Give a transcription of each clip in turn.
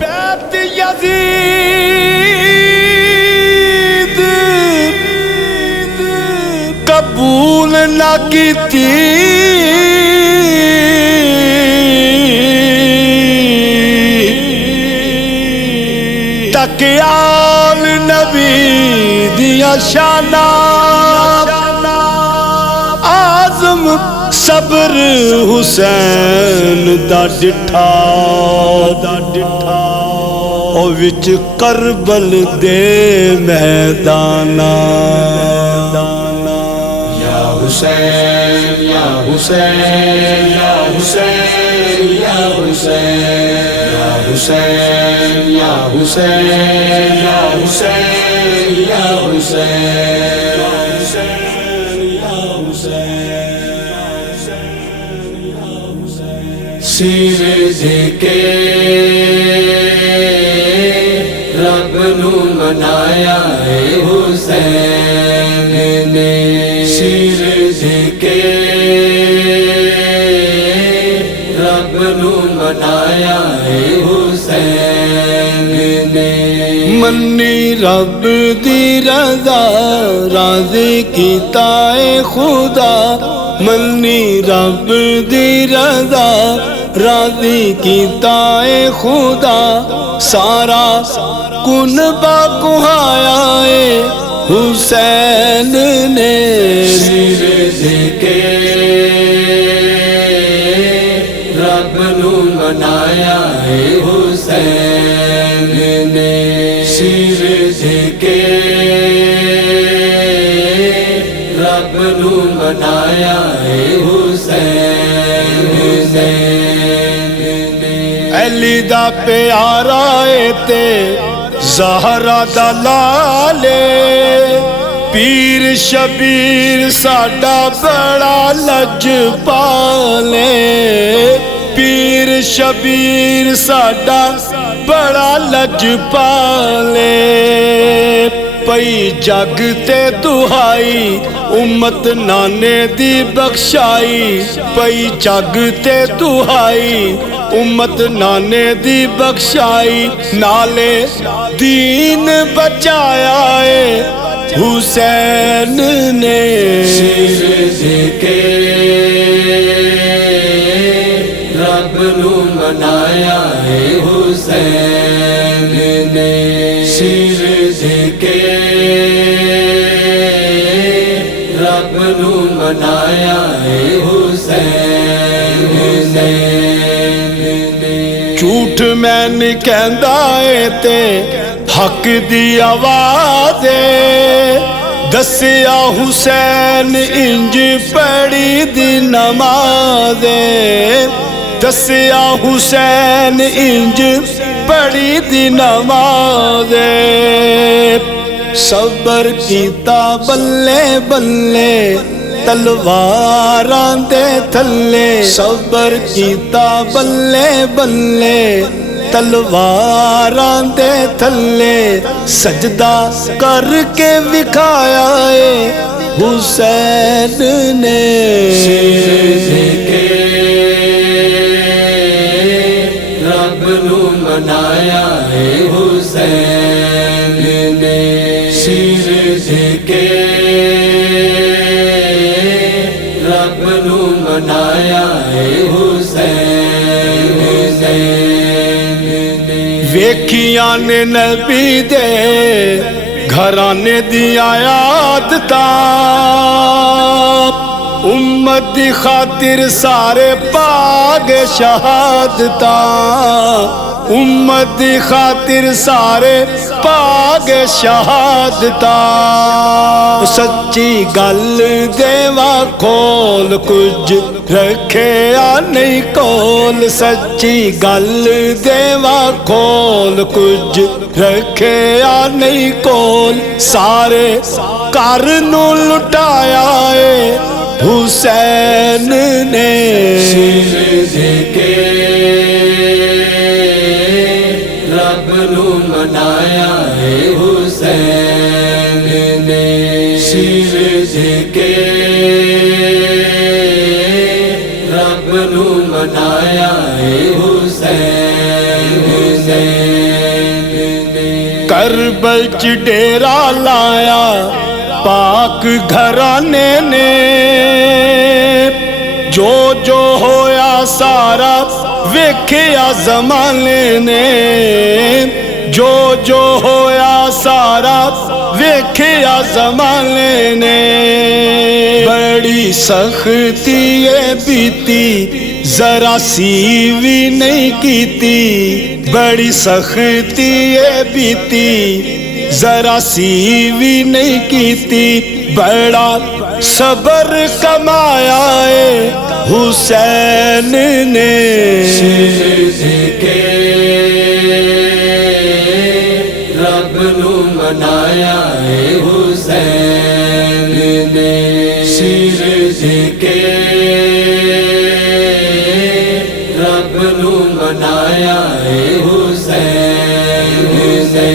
بیعت یزید قبول نہ کیتی تکیال نبی دیا شانہ آزم صبر حسین دا ڈٹھا او وچ کربل دے میدانہ یا حسین یا حسین یا حسین یا حسین یا حسین یا حسین یا حسین یا حسین سیر جھکے رب نو منایا ہے حسین نے سیر جھکے رب نو منایا ہے حسین نے منی رب دی رضا راضی کیتا اے خدا منی رب دی رضا راضی کیتا اے خدا سارا کنبہ کہایا اے حسین نے سیر جھکے رب نو منایا ہے حسین نے سیر جھکے رب نو منایا ہے حسین نے علی دا پیارا اے تے زہرا دا لالے پیر شبیر ساڈا بڑا لجپالے پیر شبیر ساڈا بڑا لجپالے پئی جگ تے دہائی امت نانے دی بخشائی پئی جگ تے دہائی امت نانے دی بخشائی نالے دین بچایا اے حسین نے سیر جھکے رب نو منایا ہے حسین نے سیر جھکے رب نو منایا ہے حسین نے جھوٹ میں نہیں کہندا اے تے حق دی آواز دسیا حسین انج پڑھی دی نماز دسیا حسین انج پڑھی دی نماز صبر کیتا بلے بلے تلواراں دے تھلے صبر کیتا بلے بلے تلواراں دے تھلے سجدہ کر کے وکھایا اے حسین نے سیر جھکے رب نو منایا ہے حسین نے سیر جھکے رب نو منایا ہے حسین نے ویکھیاں نے نبی دے گھرانے دی عادتاں امت دی خاطر سارے پاگے شہادتاں امت دی خاطر سارے پاگے شہادتاں سچی گل دیوا کھول کچھ رکھے یا نہیں کول سچی گل دیوا کھول کچھ رکھے یا نہیں کول سارے کار نو لٹایا اے حسین نے سیر جھکے رب نو منایا ہے حسین نے سیر جھکے رب نو منایا ہے حسین نے کربل چ ڈیرا لایا پاک گھرانے نے، جو ہویا سارا ویکھیا زمانے نے، جو ہویا سارا ویکھیا زمانے نے۔ بڑی سختی بیتی ذرا سی بھی نہیں کیتی، بڑی سختی بیتی ذرا سی بھی نہیں کیتی، بڑا صبر کمایا ہے حسین نے۔ کے رب نو منایا ہے حسین نے، سر دے کے رب نو منایا ہے حسین نے۔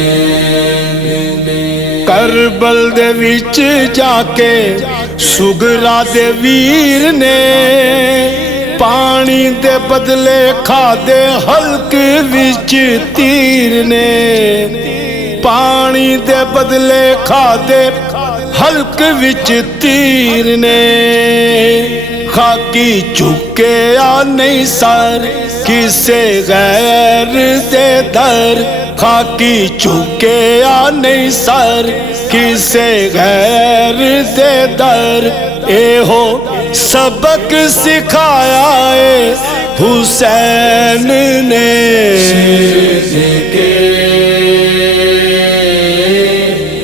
کربل دے وچ جا کے سگرا دے ویر نے، پانی دے بدلے کھا دے حلق وچ تیر نے، پانی دے بدلے کھا دے حلق وچ تیر نے۔ خاکی چکیا نہیں سر کسے غیر دے در، خاکی چکیا نہیں سر کسے غیر دے در، اے ہو سبق سکھایا ہے حسین نے۔ کے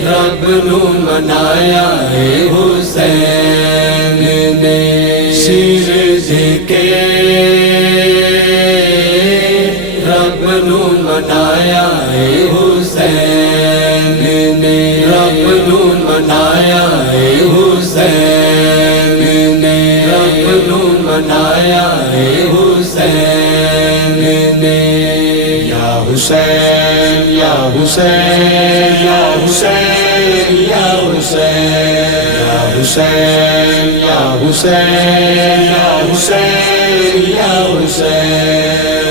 رب نو منایا ہے حسین نے، سر کے رب نو منایا ہے حسین نے، رب نو منایا ہے حسین نے، رب نو منایا ہے حسین نے۔ یا حسین یا حسین یا حسین یا حسین یا حسین یا حسین یا حسین یا حسین